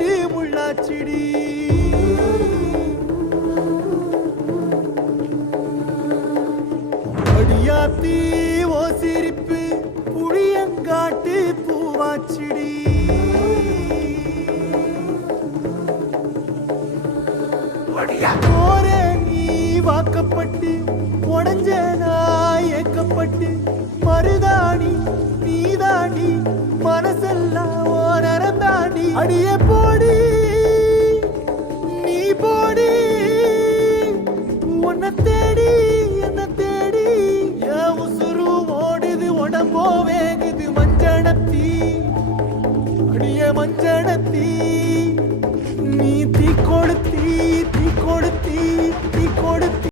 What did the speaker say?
காட்டு முள்ளாச்சிடி. அடியாத்தி ஓ சிரிப்பு புளியங்காட்டு பூவாச்சிடி. போற நீ வாக்கப்பட்டு உடஞ்ச நாய் ஏக்கப்பட்டு மருதாணி நீதாண்டி மனசெல்லாம் ஓரம் தாண்டி. அடிய போடி நீ போடி உன்னை தேடி